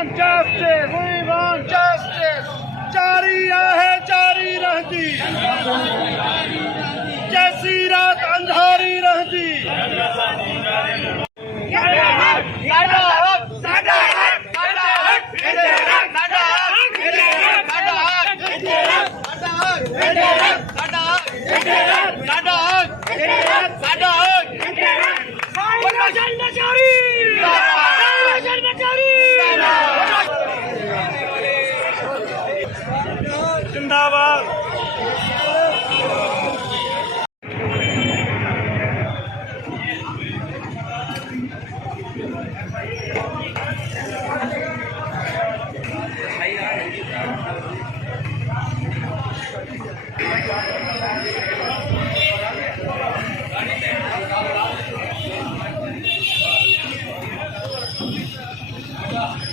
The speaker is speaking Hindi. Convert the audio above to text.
want justice. We want justice. जारी है जारी रहती जैसी रात अंधारी रहती Dadahak! Dadahak! Dadahak! Dadahak! Dadahak! Dadahak! ਜਿੰਦਾਬਾਦ Yeah.